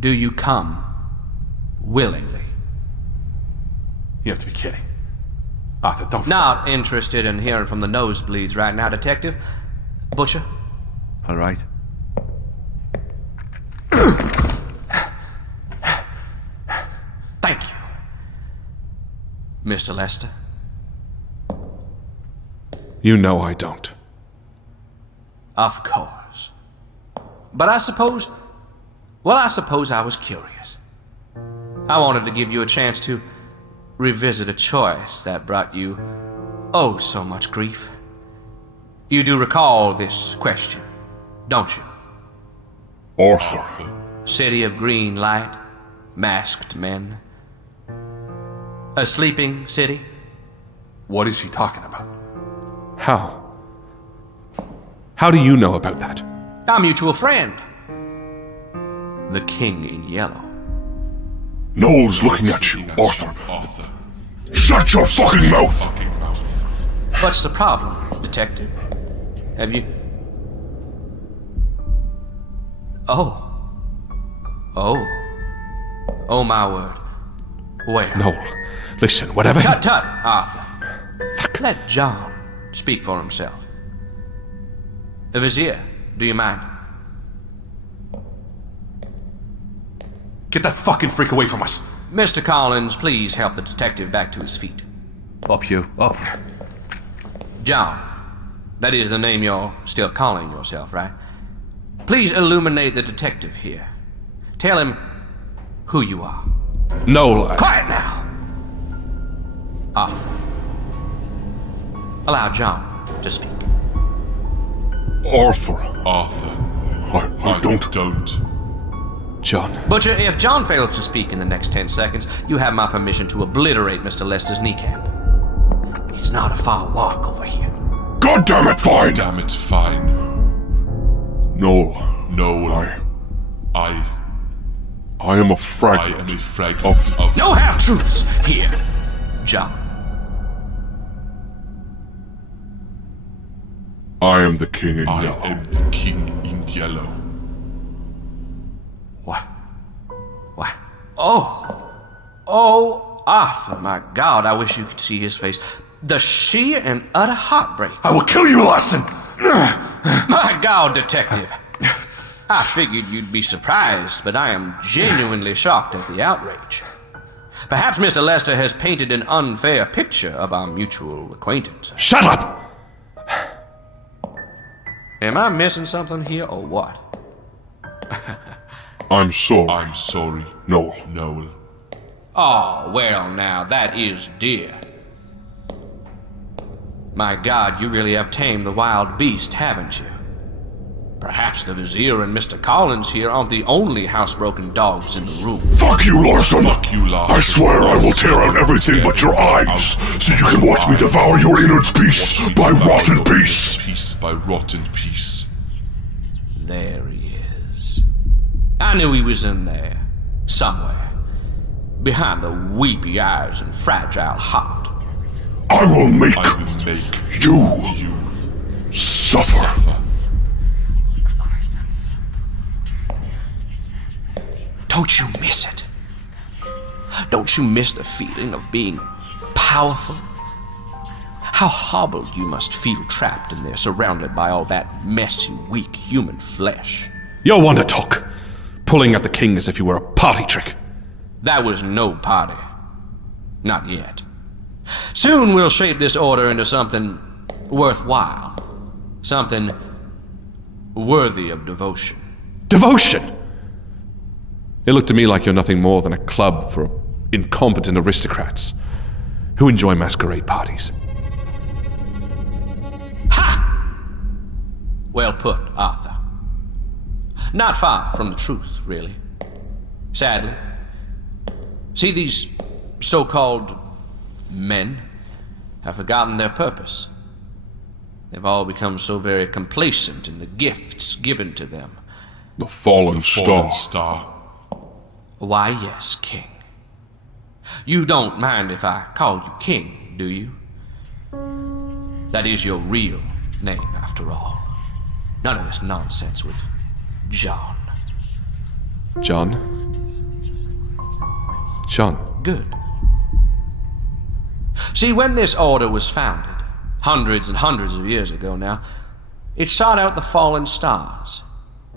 Do you come willingly? You have to be kidding. Arthur, don't... Not interested in hearing from the nosebleeds right now, Detective. Butcher? All right. Thank you, Mr. Lester. You know I don't. Of course. But I suppose I was curious. I wanted to give you a chance to revisit a choice that brought you oh so much grief. You do recall this question, don't you? Arthur. City of green light, masked men. A sleeping city? What is he talking about? How? How do you know about that? Our mutual friend. The King in Yellow. Noel's looking at you, Arthur. Shut your fucking mouth! What's the problem, Detective? Have you... Oh, my word. Where? Noel, listen, whatever... Tut, Arthur. Let John speak for himself. Vizier, do you mind? Get that fucking freak away from us! Mr. Collins, please help the detective back to his feet. Up, you. Up. John, that is the name you're still calling yourself, right? Please illuminate the detective here. Tell him who you are. Noel, Quiet now! Arthur. Allow John to speak. Arthur. I don't... John. Butcher, if John fails to speak in the next 10 seconds, you have my permission to obliterate Mr. Lester's kneecap. It's not a far walk over here. God damn it, fine! Damn it, fine. Noel. I am a fragment. of... No half-truths here, John. I am the King in I Yellow. am the King in Yellow. What? Oh, Arthur, my God, I wish you could see his face. The sheer and utter heartbreak. I will kill you, Larson! My God, Detective. I figured you'd be surprised, but I am genuinely shocked at the outrage. Perhaps Mr. Lester has painted an unfair picture of our mutual acquaintance. Shut up! Am I missing something here, or what? I'm sorry. I'm sorry, Noel. Oh, well now, that is dear. My God, you really have tamed the wild beast, haven't you? Perhaps the Vizier and Mr. Collins here aren't the only housebroken dogs in the room. Fuck you, Larson! Larson. I swear I will tear out everything but your eyes, so you can watch me devour your innards piece by rotten piece! There he is. I knew he was in there, somewhere, behind the weepy eyes and fragile heart. I will make you suffer. Don't you miss it? Don't you miss the feeling of being powerful? How hobbled you must feel trapped in there, surrounded by all that messy, weak human flesh. You're one to talk, pulling at the king as if you were a party trick. That was no party. Not yet. Soon we'll shape this order into something worthwhile. Something worthy of devotion. Devotion? It looked to me like you're nothing more than a club for incompetent aristocrats who enjoy masquerade parties. Ha! Well put, Arthur. Not far from the truth, really. Sadly. See, these so-called men have forgotten their purpose. They've all become so very complacent in the gifts given to them. The fallen star. Why, yes, King. You don't mind if I call you King, do you? That is your real name, after all. None of this nonsense with John. John? John. Good. See, when this order was founded, hundreds and hundreds of years ago now, it sought out the fallen stars,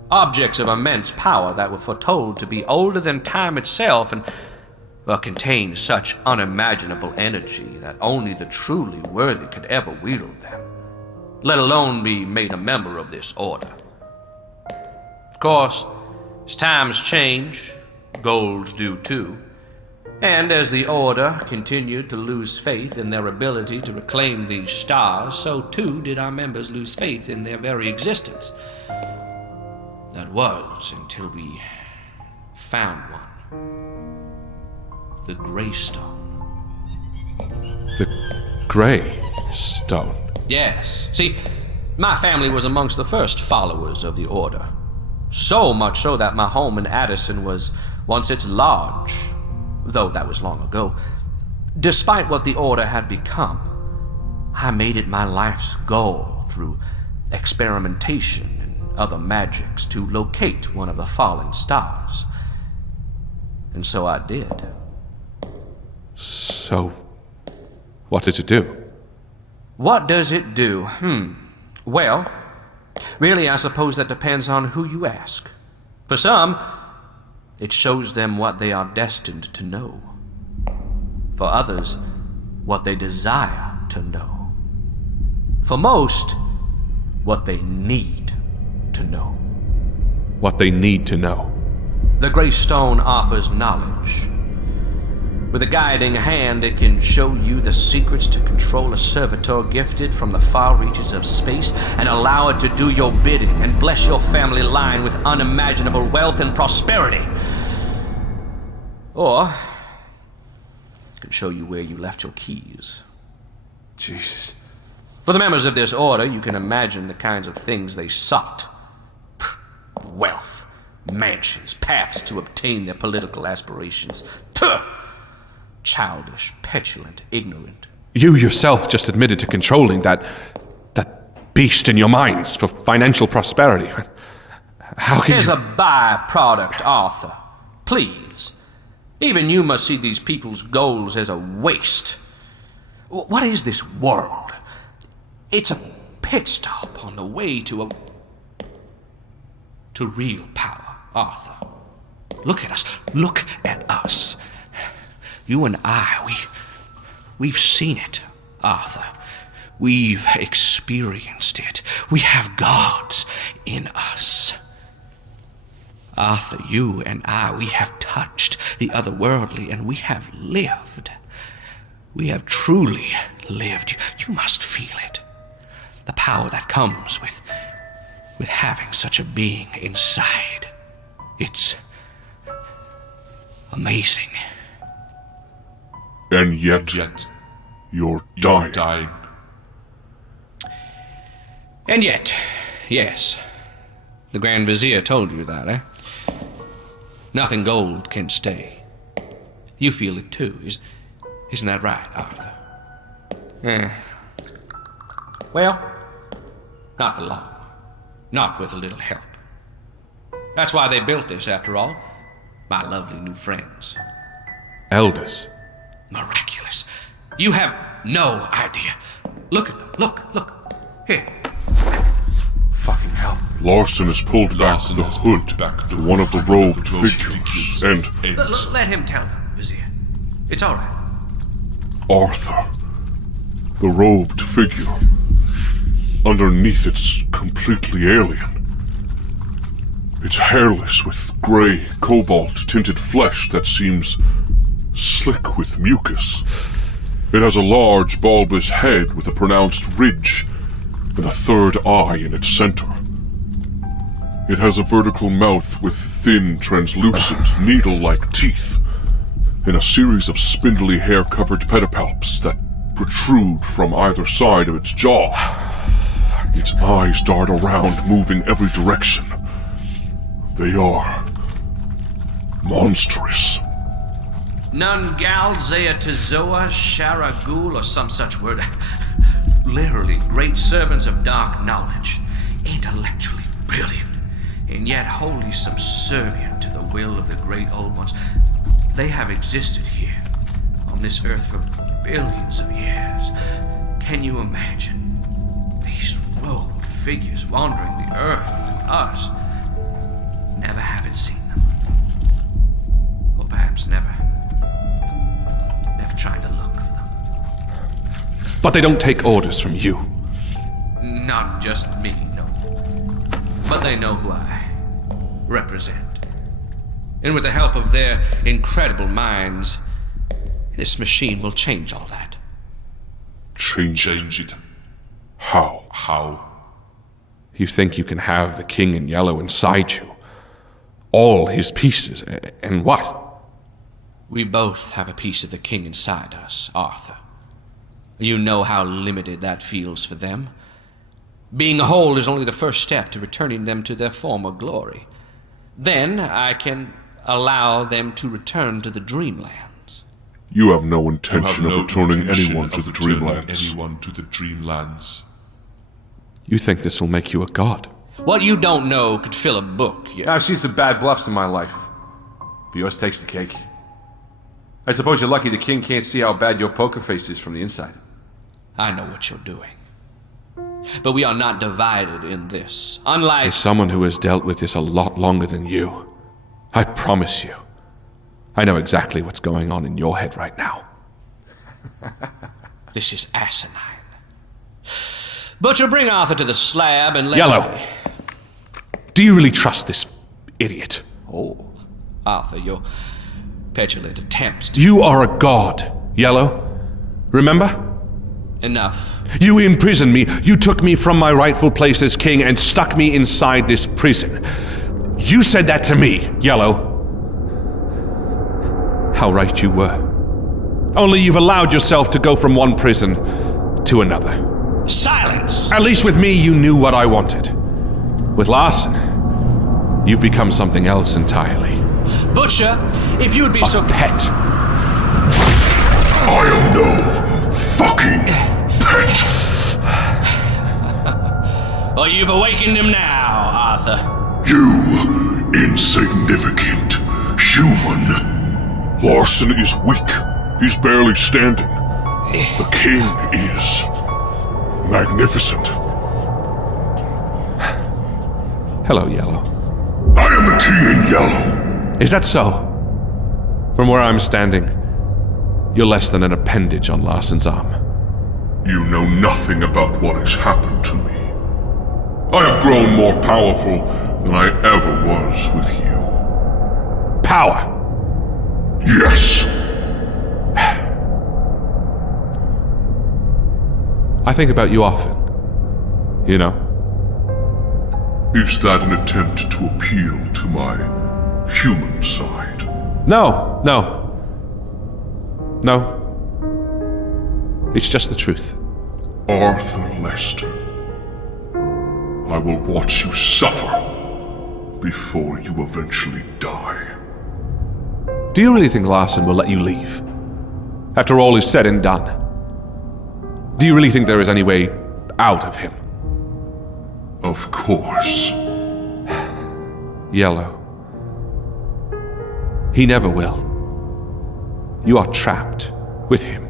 objects of immense power that were foretold to be older than time itself and contained such unimaginable energy that only the truly worthy could ever wield them, let alone be made a member of this order. Of course, as times change, goals do too. And as the Order continued to lose faith in their ability to reclaim these stars, so too did our members lose faith in their very existence. That was until we found one. The Greystone. The Grey Stone. Yes. See, my family was amongst the first followers of the Order. So much so that my home in Addison was once its lodge, though that was long ago. Despite what the Order had become, I made it my life's goal through experimentation and other magics to locate one of the fallen stars. And so I did. So, what did it do? What does it do? Well, really, I suppose that depends on who you ask. For some, it shows them what they are destined to know. For others, what they desire to know. For most, what they need to know. What they need to know. The Greystone offers knowledge. With a guiding hand, it can show you the secrets to control a servitor gifted from the far reaches of space and allow it to do your bidding and bless your family line with unimaginable wealth and prosperity. Or it can show you where you left your keys. Jesus. For the members of this order, you can imagine the kinds of things they sought. Wealth, mansions, paths to obtain their political aspirations. Tuh! Childish, petulant, ignorant. You yourself just admitted to controlling that beast in your minds for financial prosperity. How can As you... a byproduct, Arthur. Please. Even you must see these people's goals as a waste. What is this world? It's a pit stop on the way to real power, Arthur. Look at us. Look at us. You and I, we've seen it, Arthur. We've experienced it. We have gods in us. Arthur, you and I, we have touched the otherworldly, and we have lived. We have truly lived. You must feel it. The power that comes with having such a being inside. It's amazing. And yet you're dying. And yet, yes, the Grand Vizier told you that, eh? Nothing gold can stay. You feel it too, isn't that right, Arthur? Well, not for long. Not with a little help. That's why they built this, after all. My lovely new friends. Elders. Miraculous. You have no idea. Look at them. Look. Here. Fucking hell. Larson has pulled back the hood to one of the robed figures, and Let him tell them, Vizier. It's all right. Arthur, the robed figure. Underneath, it's completely alien. It's hairless with gray, cobalt-tinted flesh that seems slick with mucus. It has a large, bulbous head with a pronounced ridge and a third eye in its center. It has a vertical mouth with thin, translucent, needle-like teeth and a series of spindly hair-covered pedipalps that protrude from either side of its jaw. Its eyes dart around, moving every direction. They are monstrous. Nungal, Zeatozoa, Sharagul, or some such word. Literally, great servants of dark knowledge. Intellectually brilliant, and yet wholly subservient to to the will of the great old ones. They have existed here, on this earth, for billions of years. Can you imagine these robed figures wandering the earth and us, never having seen them? Or perhaps never trying to look for them. But they don't take orders from you. Not just me, no. But they know who I represent. And with the help of their incredible minds, this machine will change all that. Change it. How? How? You think you can have the King in Yellow inside you? All his pieces, and what? We both have a piece of the King inside us, Arthur. You know how limited that feels for them. Being whole is only the first step to returning them to their former glory. Then I can allow them to return to the dreamlands. You have no intention of returning anyone to the dreamlands. You think this will make you a god? What you don't know could fill a book. I've seen some bad bluffs in my life, but yours takes the cake. I suppose you're lucky the king can't see how bad your poker face is from the inside. I know what you're doing. But we are not divided in this. Unlike... As someone who has dealt with this a lot longer than you, I promise you, I know exactly what's going on in your head right now. This is asinine. Butcher, bring Arthur to the slab and let... Yellow! Do you really trust this idiot? Oh, Arthur, your petulant attempts to... You are a god, Yellow. Remember? Enough. You imprisoned me. You took me from my rightful place as king and stuck me inside this prison. You said that to me, Yellow. How right you were. Only you've allowed yourself to go from one prison to another. Silence! At least with me, you knew what I wanted. With Larson, you've become something else entirely. Butcher, if you would be so... pet. I am no fucking pet. Well, you've awakened him now, Arthur. You insignificant human. Larson is weak. He's barely standing. The king is magnificent. Hello, Yellow. I am the king in yellow. Is that so? From where I'm standing, you're less than an appendage on Larson's arm. You know nothing about what has happened to me. I have grown more powerful than I ever was with you. Power! Yes! I think about you often. You know? Is that an attempt to appeal to my human side? No. It's just the truth. Arthur Lester, I will watch you suffer before you eventually die. Do you really think Larson will let you leave? After all is said and done? Do you really think there is any way out of him? Of course. Yellow. He never will. You are trapped with him.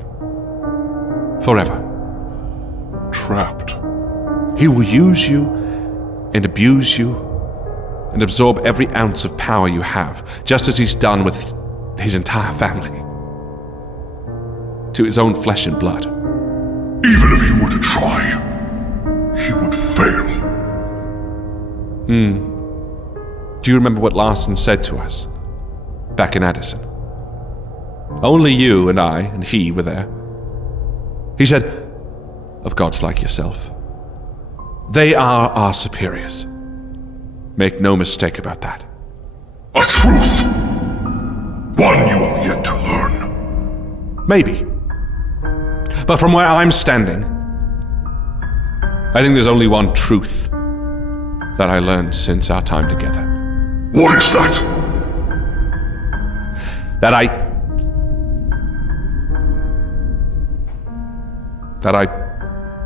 Forever. Trapped. He will use you and abuse you and absorb every ounce of power you have, just as he's done with his entire family. To his own flesh and blood. Even if he were to try, he would fail. Do you remember what Larson said to us back in Addison? Only you and I and he were there. He said, of gods like yourself, they are our superiors. Make no mistake about that. A truth! One you have yet to learn. Maybe. But from where I'm standing, I think there's only one truth that I learned since our time together. What is that? That I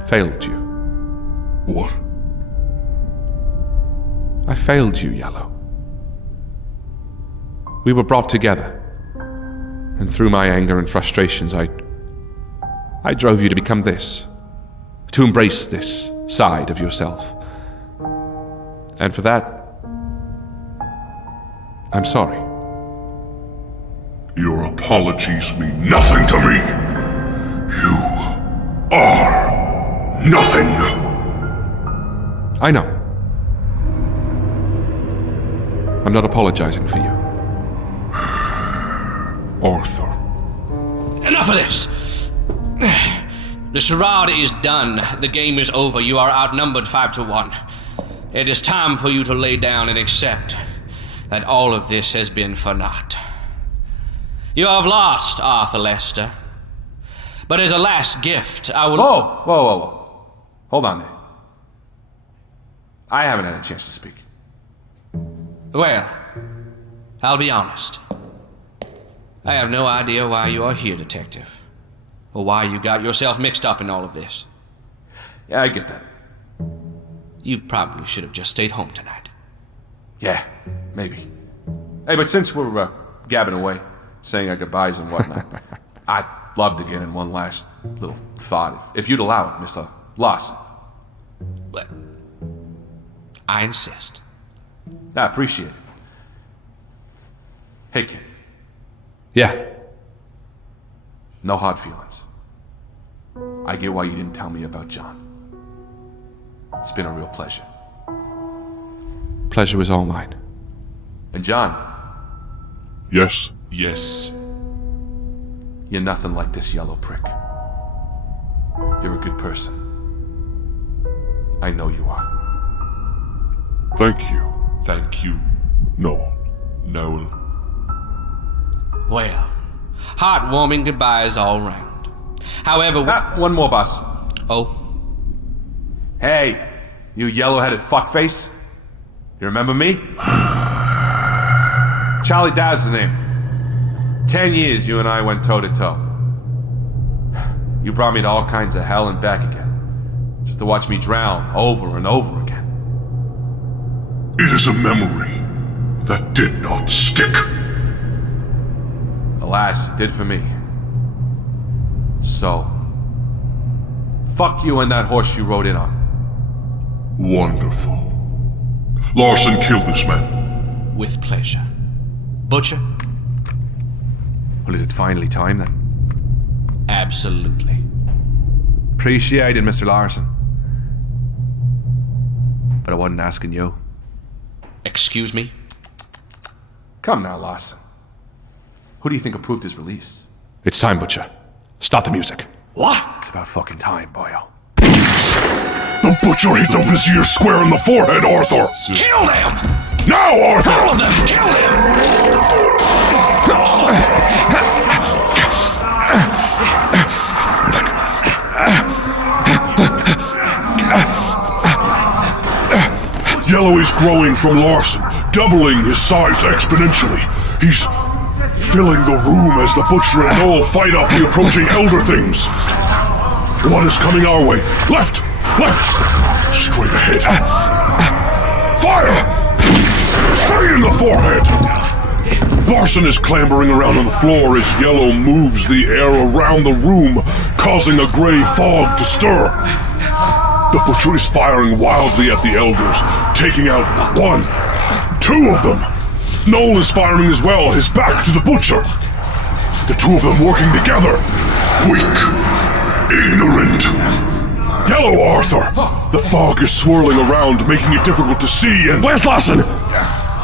failed you. What? I failed you, Yellow. We were brought together. And through my anger and frustrations, I drove you to become this. To embrace this side of yourself. And for that, I'm sorry. Your apologies mean nothing to me. You are nothing. I know. I'm not apologizing for you. Arthur. Enough of this! The charade is done. The game is over. You are outnumbered 5-1. It is time for you to lay down and accept that all of this has been for naught. You have lost, Arthur Lester. But as a last gift, I will... Whoa. Hold on there. I haven't had a chance to speak. Well, I'll be honest. I have no idea why you are here, Detective. Or why you got yourself mixed up in all of this. Yeah, I get that. You probably should have just stayed home tonight. Yeah, maybe. Hey, but since we're gabbing away, saying our goodbyes and whatnot, I'd love to get in one last little thought, if you'd allow it, Mr. Lawson. Well, I insist. I appreciate it. Hey, kid. Yeah. No hard feelings. I get why you didn't tell me about John. It's been a real pleasure. Pleasure was all mine. And John, Yes? Yes. you're nothing like this yellow prick. You're a good person. I know you are. Thank you, Thank you, Noel. Noel. Well, heartwarming goodbyes all round. However, One more, boss. Oh, Hey, you yellow-headed fuckface. You remember me? Charlie Dow's the name. 10 years you and I went toe-to-toe. You brought me to all kinds of hell and back again. Just to watch me drown over and over again. It is a memory that did not stick. Alas, it did for me. So, fuck you and that horse you rode in on. Wonderful. Larson killed this man. with pleasure. Butcher? Well, is it finally time then? Absolutely. Appreciate it, Mr. Larson. But I wasn't asking you. Excuse me? Come now, Larson. Who do you think approved his release? It's time, Butcher. Stop the music. What? It's about fucking time, boyo. The butcher hit the vizier square in the forehead, Arthur! Kill them! Now, Arthur! All of them! Kill them! Yellow is growing from Larson, doubling his size exponentially. He's filling the room as the butcher and Noel fight off the approaching elder things. One is coming our way. Left! Left! Straight ahead. Fire! Straight in the forehead! Larson is clambering around on the floor as Yellow moves the air around the room, causing a gray fog to stir. The butcher is firing wildly at the elders, taking out one, two of them. Noel is firing as well, his back to the butcher. The two of them working together. Weak. Ignorant. Yellow, Arthur. The fog is swirling around, making it difficult to see, and... Where's Larson?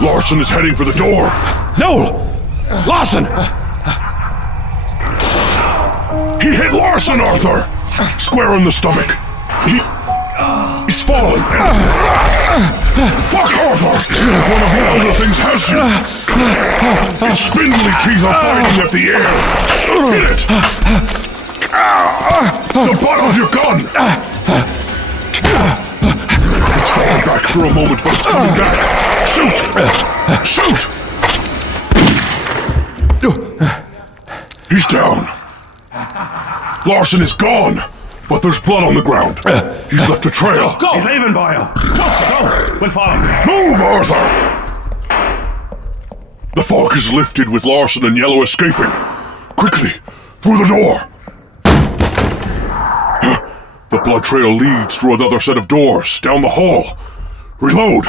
Larson is heading for the door. No! Larson! He hit Larson, Arthur! Square in the stomach. He's fallen. Fuck, Arthur! One of the elder things has you. Its spindly teeth are biting at the air. Hit it! The butt of your gun! It's fallen back for a moment, but it's coming back. Shoot! Shoot! He's down. Larson is gone, but there's blood on the ground. He's left a trail. Go! He's leaving, boyo. Go! We'll follow him. Move, Arthur! The fog is lifted with Larson and Yellow escaping. Quickly, through the door. The blood trail leads through another set of doors, down the hall. Reload.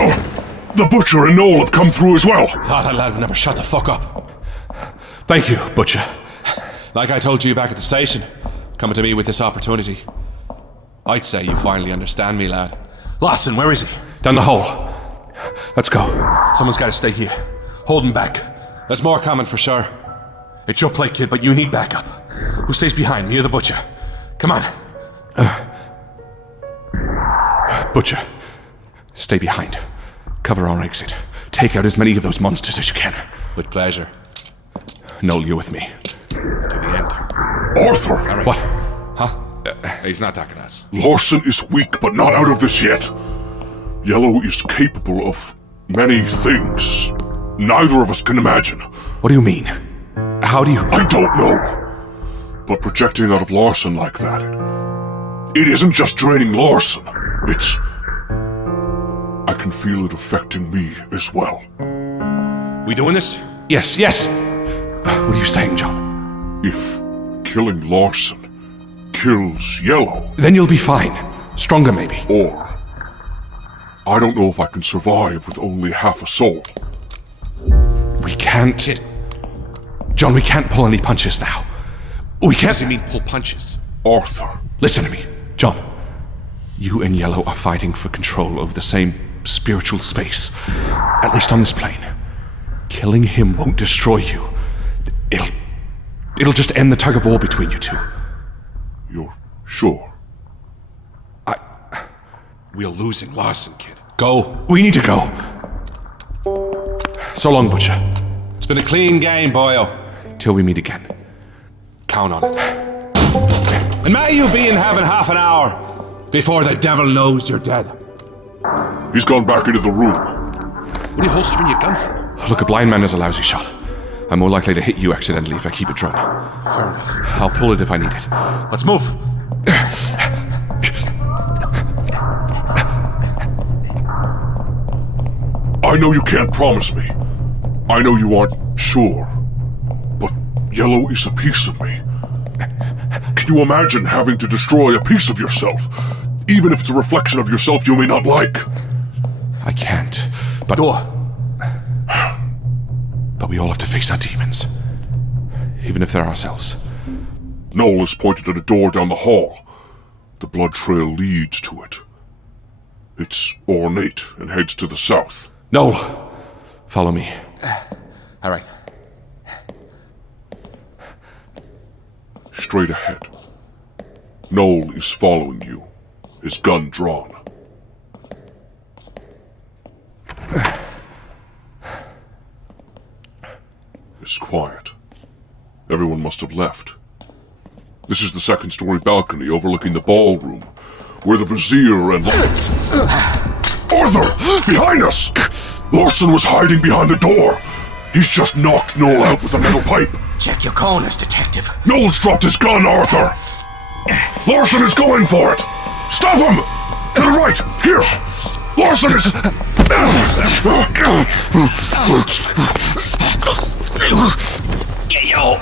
Oh, the Butcher and Noel have come through as well. That lad never shut the fuck up. Thank you, Butcher. Like I told you back at the station, coming to me with this opportunity. I'd say you finally understand me, lad. Larson, where is he? Down the hall. Let's go. Someone's got to stay here. Hold him back. There's more coming for sure. It's your play, kid, but you need backup. Who stays behind, me or the Butcher? Come on. Butcher, stay behind. Cover our exit. Take out as many of those monsters as you can. With pleasure. Noel, you're with me. To the end. Arthur! All right. What? Huh? He's not attacking us. Larson is weak, but not out of this yet. Yellow is capable of many things neither of us can imagine. What do you mean? How do you... I don't know. But projecting out of Larson like that, it isn't just draining Larson. It's... I can feel it affecting me as well. We doing this? Yes. What are you saying, John? If killing Larson kills Yellow... Then you'll be fine. Stronger, maybe. Or... I don't know if I can survive with only half a soul. We can't... John, we can't pull any punches now. We can't... Does he mean pull punches? Arthur. Listen to me, John. You and Yellow are fighting for control over the same spiritual space. At least on this plane. Killing him won't destroy you. It'll just end the tug of war between you two. You're sure? We're losing Larson, kid. Go. We need to go. So long, Butcher. It's been a clean game, boyo. Till we meet again. Count on it. And may you be in heaven half an hour before the devil knows you're dead. He's gone back into the room. What are you holstering your gun for? Look, a blind man is a lousy shot. I'm more likely to hit you accidentally if I keep it drawn. Fair enough. I'll pull it if I need it. Let's move. I know you can't promise me. I know you aren't sure. But Yellow is a piece of me. Can you imagine having to destroy a piece of yourself? Even if it's a reflection of yourself you may not like. I can't. But we all have to face our demons. Even if they're ourselves. Noel has pointed at a door down the hall. The blood trail leads to it. It's ornate and heads to the south. Noel, follow me. All right. Straight ahead. Noel is following you, his gun drawn. It's quiet. Everyone must have left. This is the second-story balcony overlooking the ballroom, where the Vizier and... Arthur! Behind us! Larson was hiding behind the door. He's just knocked Noel out with a metal pipe. Check your corners, detective. Noel's dropped his gun, Arthur! Larson is going for it! Stop him! To the right! Here! Larson is... Get your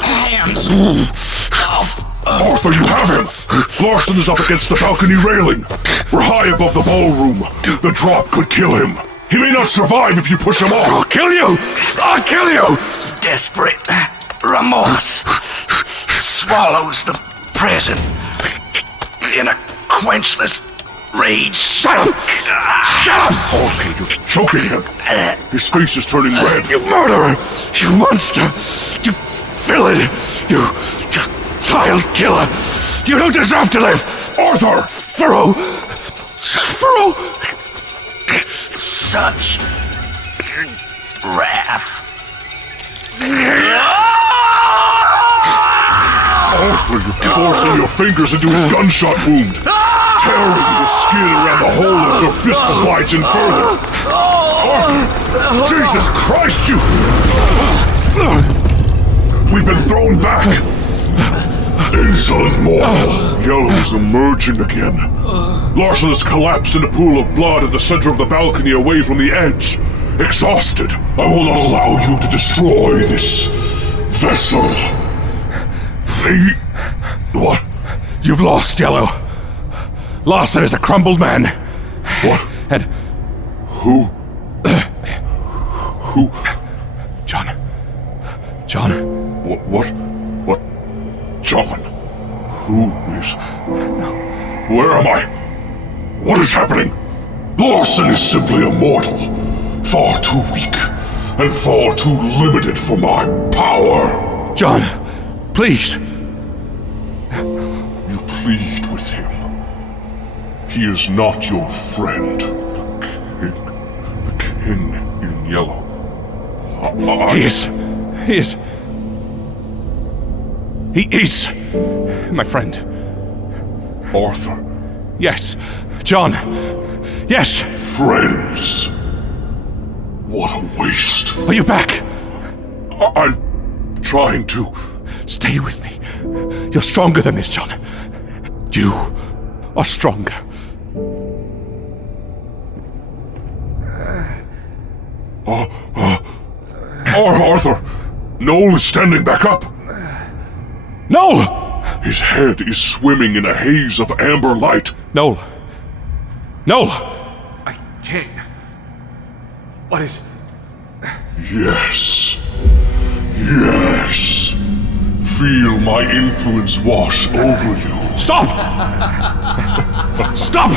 hands off. Arthur, you have him! Larson is up against the balcony railing. We're high above the ballroom. The drop could kill him. He may not survive if you push him off. I'll kill you! I'll kill you! Desperate remorse swallows the present in a quenchless rage. Shut up! Shut up! Arthur, you're choking him. His face is turning red. You murderer! You monster! You villain! You child killer! You don't deserve to live! Arthur! Furrow! Such wrath. Arthur, you're forcing your fingers into his gunshot wound, tearing the skin around the hole as your fist slides in further. Arthur! Jesus Christ, you... We've been thrown back. Insolent mortal. Yellow is emerging again. Larson has collapsed in a pool of blood at the center of the balcony away from the edge. Exhausted, I will not allow you to destroy this vessel. What? You've lost, Yellow. Larson is a crumbled man. What? And Who? Who? John. What? John? Who is... Where am I? What is happening? Larson is simply a mortal. Far too weak. And far too limited for my power. John, please. You plead with him. He is not your friend. The king in yellow. He is my friend. Arthur. Yes. John. Yes. Friends. What a waste. Are you back? I'm trying to. Stay with me. You're stronger than this, John. You are stronger. Arthur! Noel is standing back up. Noel! His head is swimming in a haze of amber light. Noel. I can't. What is... Yes. Feel my influence wash over you. Stop! Stop!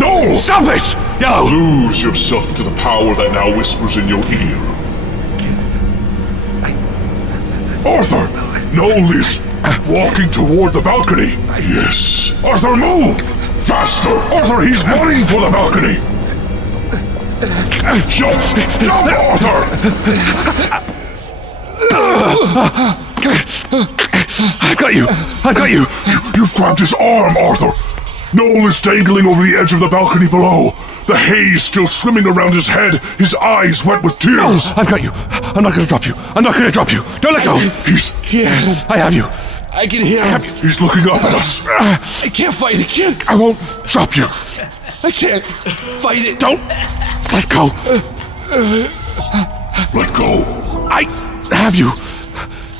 No! Stop this! Yellow! Lose yourself to the power that now whispers in your ear. Arthur! Noel is walking toward the balcony. Yes. Arthur, move! Faster! Arthur, he's running for the balcony! Jump, Arthur! I've got you! You've grabbed his arm, Arthur! Noel is dangling over the edge of the balcony below. The haze still swimming around his head, his eyes wet with tears. I've got you! I'm not gonna drop you! Don't let go! He's Here. I have you! I can hear him. He's looking up at us. I can't fight it, kid. I won't drop you! I can't fight it. Don't let go! Let go. I have you!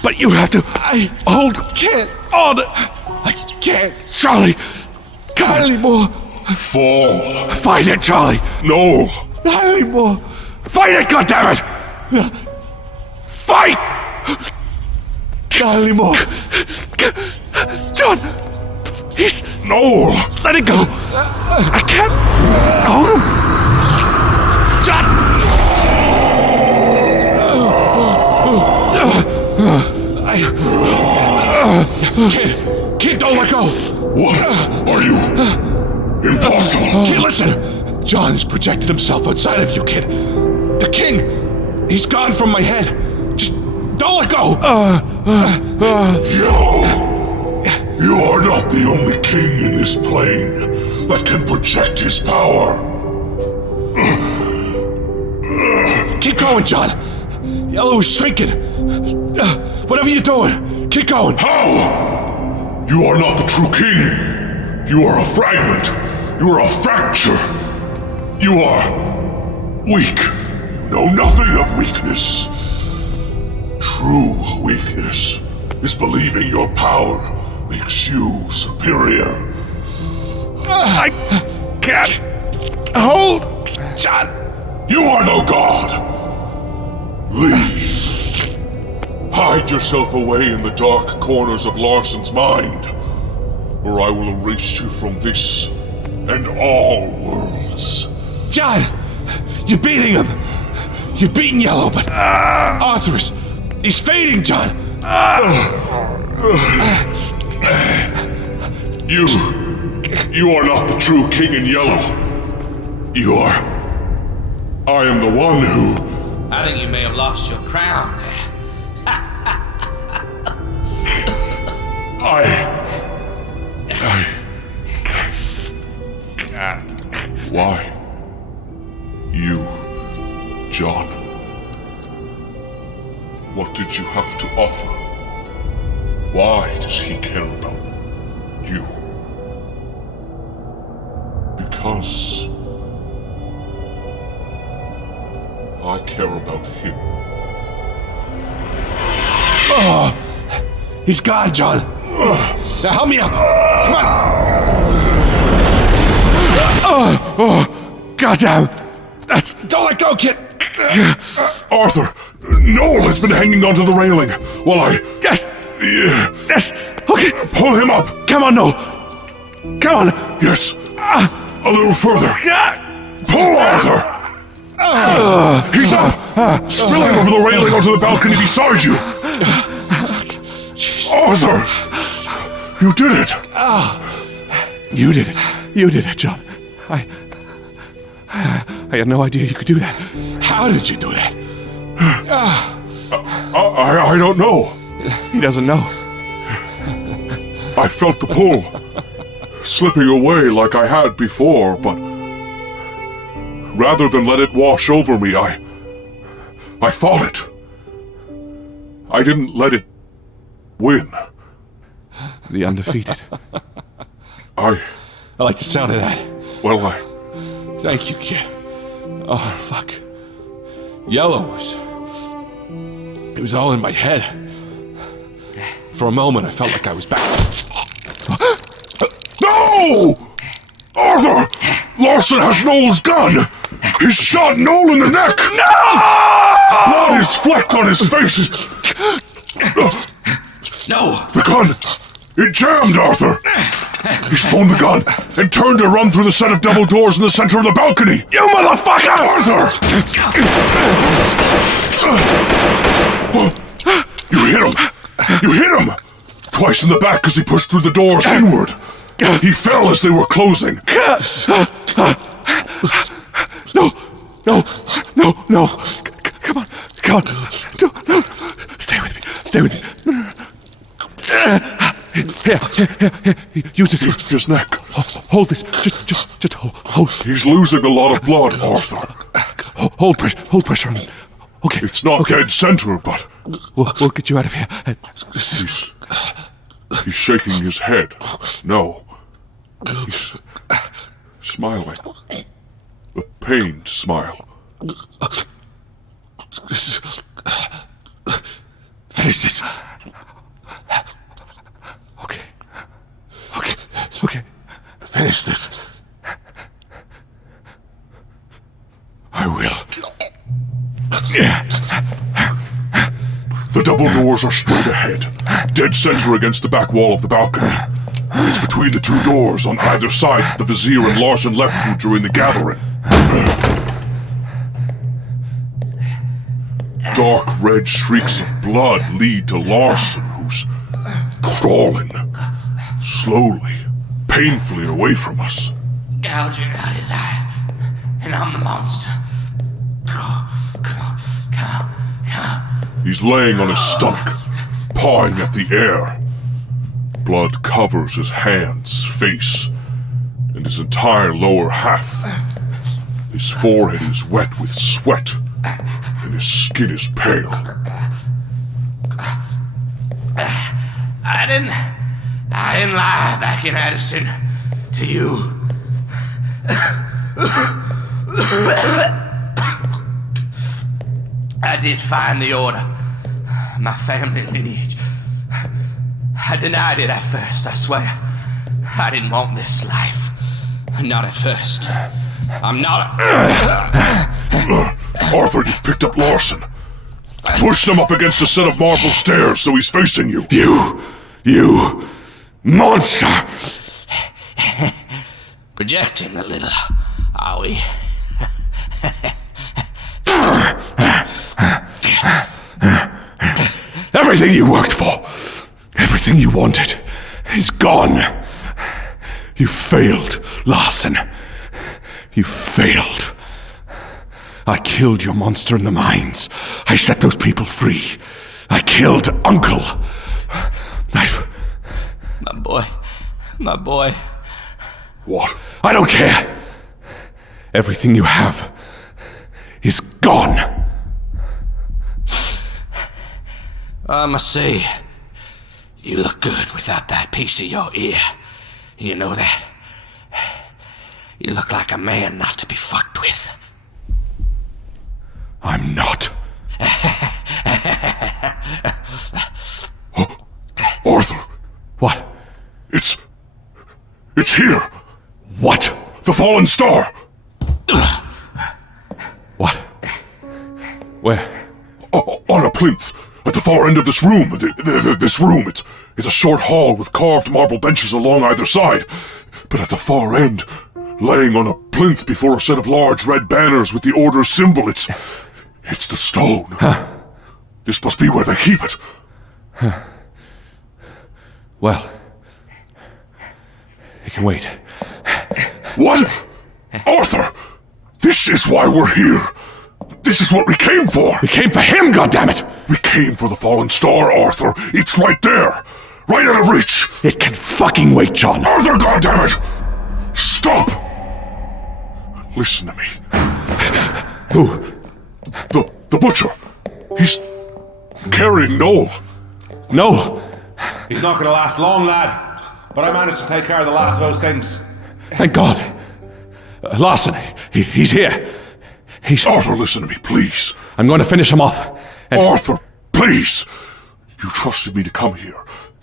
But you have to hold Can't. on! I can't. Charlie! Come Not on! anymore. Fall. Fight it, Charlie! Noel. Not anymore. Fight it, goddammit! Fight! Not anymore. John! He's... Noel. Let it go! I can't hold him! John! Kid, don't let go. What are you? Impossible. Kid, listen. John has projected himself outside of you, kid. The king, he's gone from my head. Just don't let go. Yellow. You are not the only king in this plane that can project his power. Keep going, John. Yellow is shrinking. Whatever you're doing, keep going. How? You are not the true king. You are a fragment. You are a fracture. You are weak. You know nothing of weakness. True weakness is believing your power makes you superior. I can't hold... John. You are no god. Leave. Hide yourself away in the dark corners of Larson's mind, or I will erase you from this and all worlds. John, you're beating him. You're beating Yellow, but Arthur is... He's fading, John. You are not the true king in yellow. You are... I am the one who... I think you may have lost your crown there. Why? You, John. What did you have to offer? Why does he care about you? Because I care about him. Oh, he's gone, John. Now help me up. Come on. Oh, goddamn. Don't let go, kid. Arthur, Noel has been hanging onto the railing while I... Yes. Yes. Okay. Pull him up. Come on, Noel. Come on. Yes. A little further. Pull, Arthur. He's up. Spilling over the railing onto the balcony beside you. Arthur. You did it. You did it. You did it, John. I had no idea you could do that. How did you do that? I don't know. He doesn't know. I felt the pull. Slipping away like I had before, but rather than let it wash over me, I fought it. I didn't let it win. The undefeated. I like the sound of that. Well, Thank you, kid. Oh, fuck. Yellow it was all in my head. For a moment, I felt like I was back. No! Arthur! Larson has Noel's gun! He's shot Noel in the neck! No! Blood is flecked on his face! No! The gun! It jammed, Arthur! He's thrown the gun and turned to run through the set of double doors in the center of the balcony! You motherfucker! Arthur! You hit him! You hit him! Twice in the back as he pushed through the doors inward. He fell as they were closing. No. Come on. No. Stay with me. Here. Use this. His neck. Hold this. Just hold. He's losing a lot of blood, Arthur. Hold pressure on him. Okay. It's not dead center, but We'll get you out of here. he's shaking his head. No. He's smiling. A pained smile. Finish this. Okay. Finish this. I will. The double doors are straight ahead, dead center against the back wall of the balcony. It's between the two doors on either side that the Vizier and Larson left you during the gathering. Dark red streaks of blood lead to Larson, who's crawling, slowly, painfully away from us. Gouging out his eyes, and I'm the monster. Come on. He's laying on his stomach, pawing at the air. Blood covers his hands, face, and his entire lower half. His forehead is wet with sweat, and his skin is pale. I didn't lie back in Addison to you. I did find the order, my family lineage. I denied it at first, I swear. I didn't want this life. Not at first. I'm not Arthur, you've picked up Larson. Pushed him up against a set of marble stairs so he's facing you. You monster! projecting a little, are we? Everything you worked for, everything you wanted, is gone. You failed, Larson. You failed. I killed your monster in the mines. I set those people free. I killed Uncle. My boy. What? I don't care. Everything you have is gone. I must say, you look good without that piece of your ear. You know that? You look like a man not to be fucked with. I'm not. Arthur, What? it's here. What? The fallen star. What? Where? On a plinth at the far end of this room. This room. It's a short hall with carved marble benches along either side. But at the far end, laying on a plinth before a set of large red banners with the order's symbol, it's the stone. Huh. This must be where they keep it. Well, it can wait. What? Arthur! This is why we're here. This is what we came for. We came for him, goddammit! We came for the fallen star, Arthur. It's right there. Right out of reach. It can fucking wait, John. Arthur, goddammit! Stop! Listen to me. Who? The butcher. He's carrying Noel. Noel. He's not going to last long, lad. But I managed to take care of the last of those things. Thank God. Larson, he's here. Arthur, listen to me, please. I'm going to finish him off. And Arthur, please. You trusted me to come here.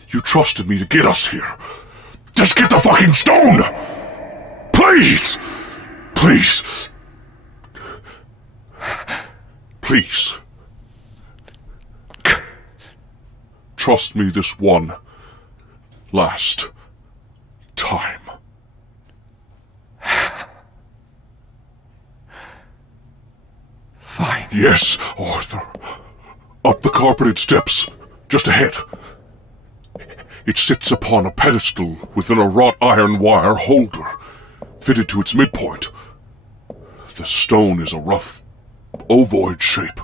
You trusted me to get us here. Just get the fucking stone! Please! Please. Please. Trust me this one last time. fine. Yes, Arthur. Up the carpeted steps, just ahead. It sits upon a pedestal within a wrought iron wire holder, fitted to its midpoint. The stone is a rough, ovoid shape,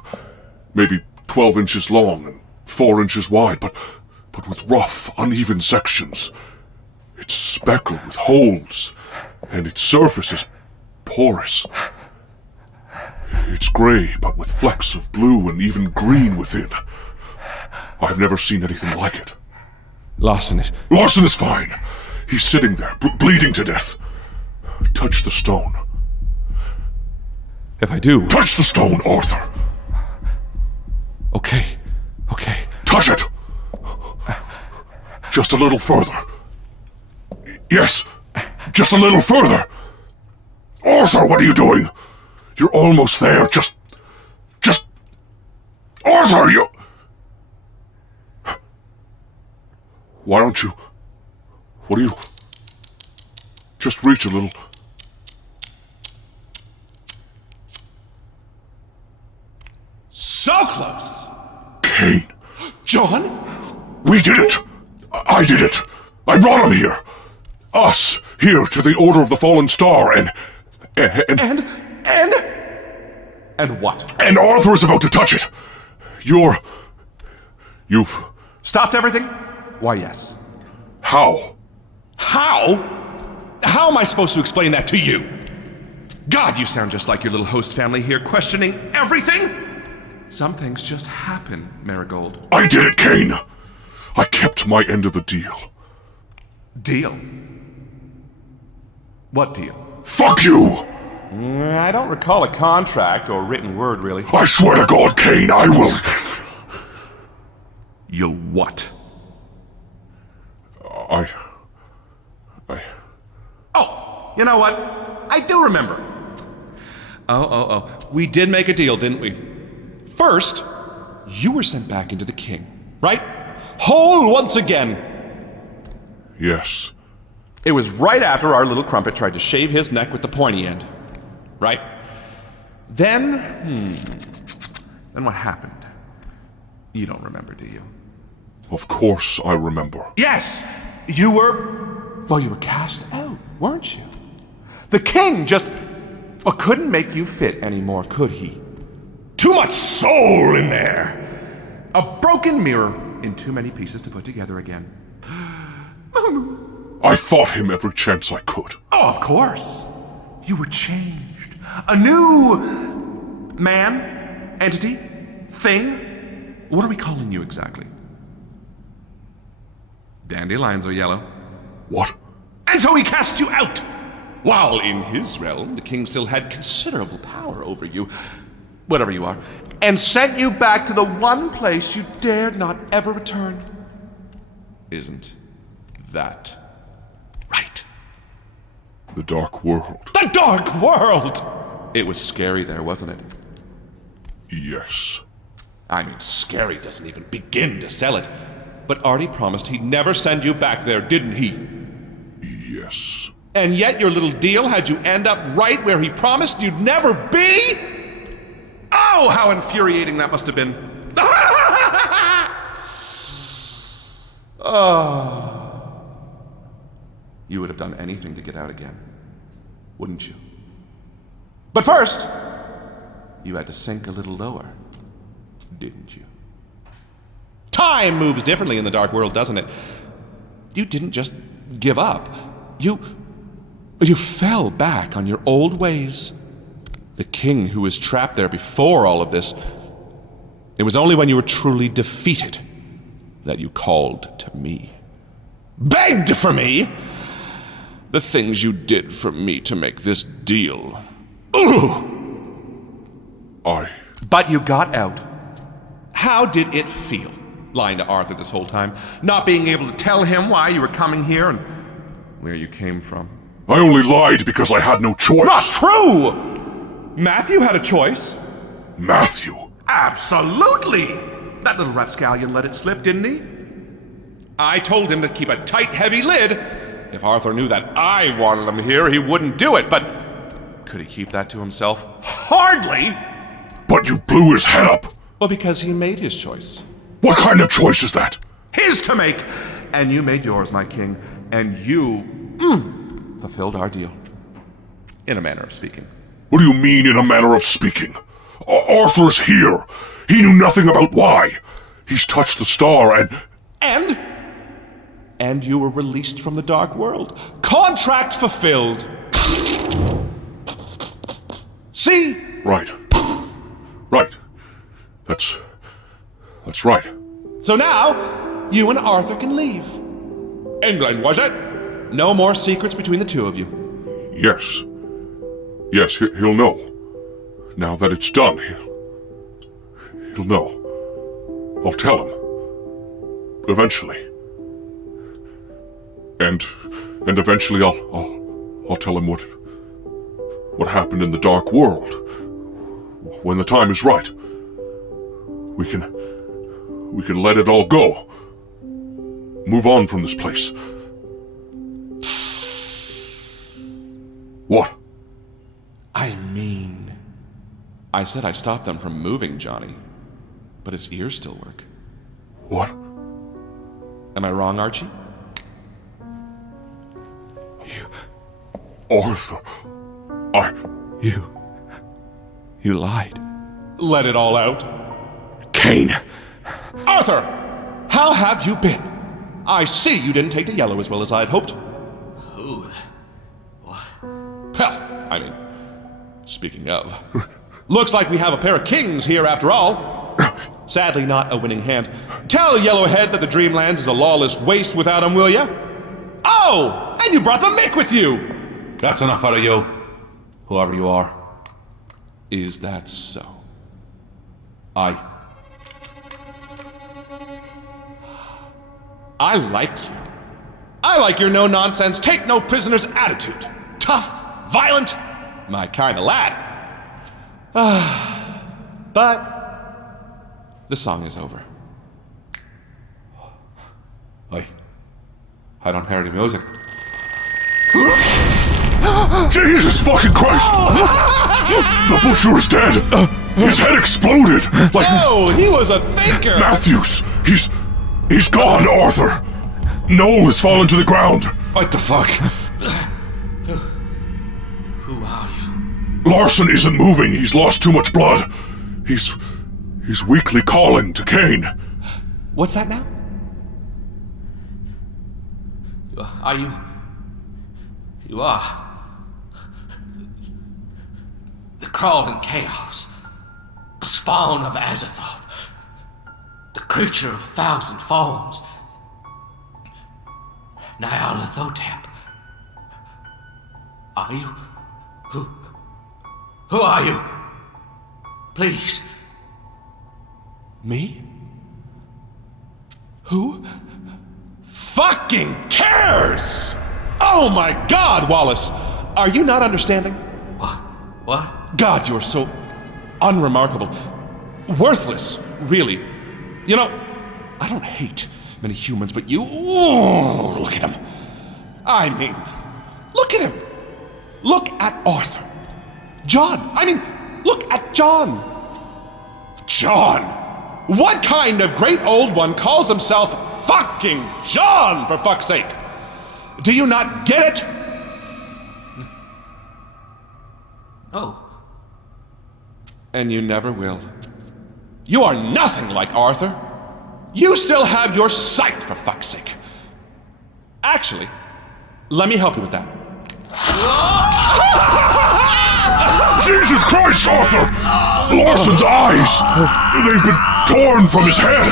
maybe 12 inches long and 4 inches wide, but with rough, uneven sections. It's speckled with holes, and its surface is porous. It's grey, but with flecks of blue and even green within. I've never seen anything like it. Larson Larson is fine. He's sitting there, bleeding to death. Touch the stone. If I do... Touch the stone, Arthur. Okay. Touch it. Just a little further. Yes, just a little further. Arthur, what are you doing? You're almost there. Just... Arthur, you... Why don't you... What do you... Just reach a little... So close! Cain, John? we did it! I did it! I brought him here! Us, here to the Order of the Fallen Star, and what? And Arthur is about to touch it! You've... Stopped everything? Why, yes. How? How? How am I supposed to explain that to you? God, you sound just like your little host family here, questioning everything? Some things just happen, Marigold. I did it, Cain! I kept my end of the deal. Deal? What deal? Fuck you! I don't recall a contract or written word, really. I swear to God, Cain, I will... You'll what? I... Oh, you know what? I do remember. Oh. We did make a deal, didn't we? First, you were sent back into the king, right? Whole once again. Yes. It was right after our little crumpet tried to shave his neck with the pointy end. Right? Then what happened? You don't remember, do you? Of course I remember. Yes! You were... Well, you were cast out, weren't you? The king just... couldn't make you fit anymore, could he? Too much soul in there! A broken mirror in too many pieces to put together again. I fought him every chance I could. Oh, of course. You were changed. A new... man? Entity? Thing? What are we calling you exactly? Dandelions are yellow. What? And so he cast you out! while in his realm, the king still had considerable power over you, whatever you are, and sent you back to the one place you dared not ever return. Isn't that right? The Dark World. The Dark World! It was scary there, wasn't it? Yes. I mean, scary doesn't even begin to sell it. But Artie promised he'd never send you back there, didn't he? Yes. And yet your little deal had you end up right where he promised you'd never be? Oh, how infuriating that must have been. Oh. You would have done anything to get out again, wouldn't you? But first, you had to sink a little lower, didn't you? Time moves differently in the Dark World, doesn't it? You didn't just give up. You fell back on your old ways. The king who was trapped there before all of this, it was only when you were truly defeated that you called to me. Begged for me! The things you did for me to make this deal. Ugh. But you got out. How did it feel, lying to Arthur this whole time, not being able to tell him why you were coming here and where you came from? I only lied because I had no choice. Not true! Matthew had a choice. Matthew. Absolutely! That little rapscallion let it slip, didn't he? I told him to keep a tight, heavy lid. If Arthur knew that I wanted him here, he wouldn't do it, but could he keep that to himself? Hardly! But you blew his head up. Well, because he made his choice. What kind of choice is that? His to make! And you made yours, my king. And you fulfilled our deal. In a manner of speaking. What do you mean, in a manner of speaking? Arthur's here. He knew nothing about why. He's touched the star And you were released from the Dark World. Contract fulfilled. See? Right. Right. That's right. So now, you and Arthur can leave. England, was it? No more secrets between the two of you. Yes. Yes, he'll know. Now that it's done, he'll know. I'll tell him. Eventually. And eventually I'll tell him what happened in the Dark World. When the time is right. We can let it all go. Move on from this place. What? I mean, I said I stopped them from moving, Johnny. But his ears still work. What? Am I wrong, Archie? Arthur, You lied. Let it all out. Cain! Arthur! How have you been? I see you didn't take to yellow as well as I had hoped. Who? What? Hell, I mean, speaking of. Looks like we have a pair of kings here after all. Sadly not a winning hand. Tell Yellowhead that the Dreamlands is a lawless waste without him, will ya? Oh! And you brought the Mick with you! That's enough out of you, whoever you are. Is that so? I like you. I like your no-nonsense, take-no-prisoners attitude. Tough, violent, my kind of lad. But the song is over. I don't hear the music. Jesus fucking Christ! The butcher is dead! His head exploded! Like Oh, he was a thinker! Matthews! He's gone, Arthur! Noel has fallen to the ground! What the fuck? Who are you? Larson isn't moving, he's lost too much blood. He's weakly calling to Cain. What's that now? Are you? You are. The crawling chaos. The spawn of Azathoth. The creature of 1,000 forms. Nyarlathotep. Are you? Who are you? Please. Me? Who fucking cares? Oh my God, Wallace! Are you not understanding? What? God, you're so unremarkable. Worthless, really. You know, I don't hate many humans, but you... Oh, look at him. I mean, look at him. Look at Arthur. John. I mean, look at John. John. What kind of great old one calls himself fucking John, for fuck's sake? Do you not get it? Oh. And you never will. You are nothing like Arthur. You still have your sight, for fuck's sake. Actually, let me help you with that. Jesus Christ, Arthur! Larson's eyes! They've been torn from his head!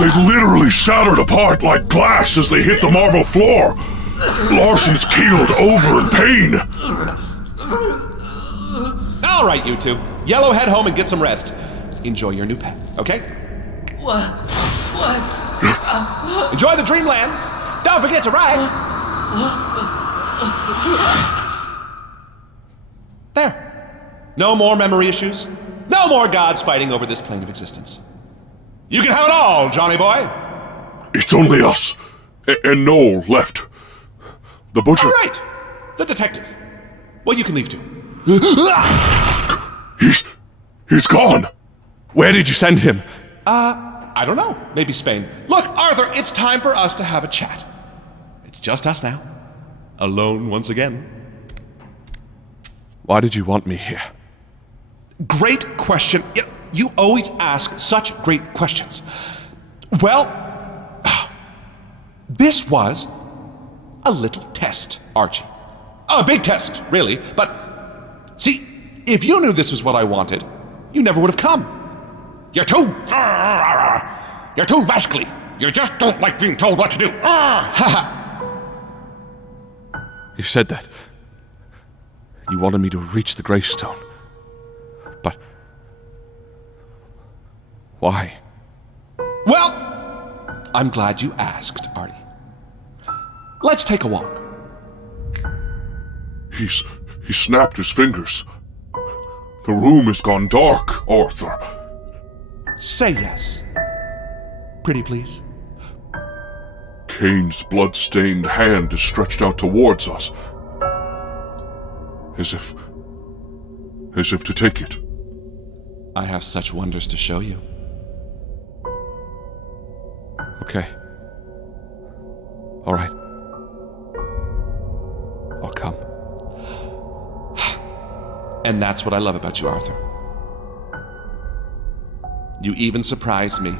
They've literally shattered apart like glass as they hit the marble floor! Larson's keeled over in pain! All right, you two. Yellow, head home and get some rest. Enjoy your new pet, okay? What? Enjoy the dreamlands. Don't forget to ride. There. No more memory issues. No more gods fighting over this plane of existence. You can have it all, Johnny boy. It's only us. And Noel left. The butcher... All right. The detective. Well, you can leave too. He's gone. Where did you send him? I don't know. Maybe Spain. Look, Arthur, it's time for us to have a chat. It's just us now. Alone once again. Why did you want me here? Great question. You always ask such great questions. Well, this was a little test, Archie. A big test, really. But, see, if you knew this was what I wanted, you never would have come. You're too rascally. You just don't like being told what to do. You said that. You wanted me to reach the gravestone. But why? Well, I'm glad you asked, Artie. Let's take a walk. He snapped his fingers. The room has gone dark, Arthur. Say yes. Pretty please. Cain's blood-stained hand is stretched out towards us. As if to take it. I have such wonders to show you. Okay. All right. I'll come. And that's what I love about you, Arthur. You even surprised me